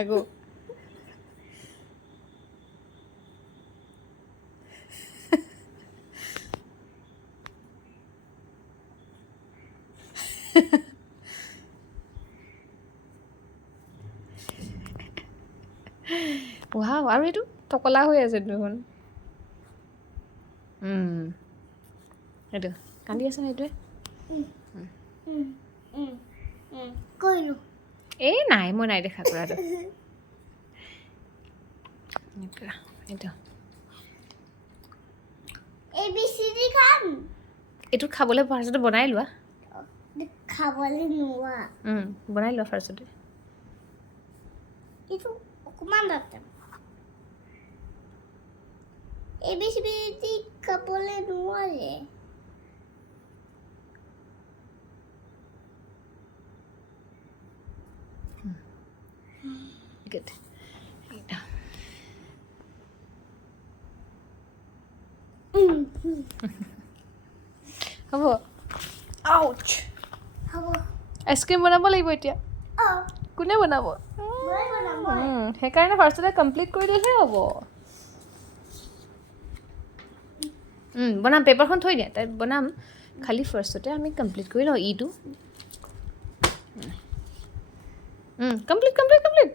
আকৌ ৱাও আৰু এইটো টকলা হৈ আছে দেখোন এইটো কান্দি আছে নে এইটোৱে কৰিলোঁ এই নাই মই নাই দেখা কৰাটো এইটো ABCD খাম এইটো খাবলৈ ফাৰ্ষ্টতে বনাই লোৱা খাবলৈ নোৱা বনাই লোৱা ফাৰ্ষ্টতে এইটো অকণমান দাঁতে ABCD খাবলৈ নোৱাৰে গুড হ'ব আউচ হ'ব আইচক্ৰীম বনাব লাগিব এতিয়া অঁ কোনে বনাব মই বনাম মই সেইকাৰণে ফাৰ্ষ্টতে কমপ্লিট কৰি দিলেহে হ'ব বনাম পেপাৰখন থৈ দিয়া তাই বনাম খালি ফাৰ্ষ্টতে আমি কমপ্লিট কৰি লওঁ ইটো কমপ্লিট কমপ্লিট কমপ্লিট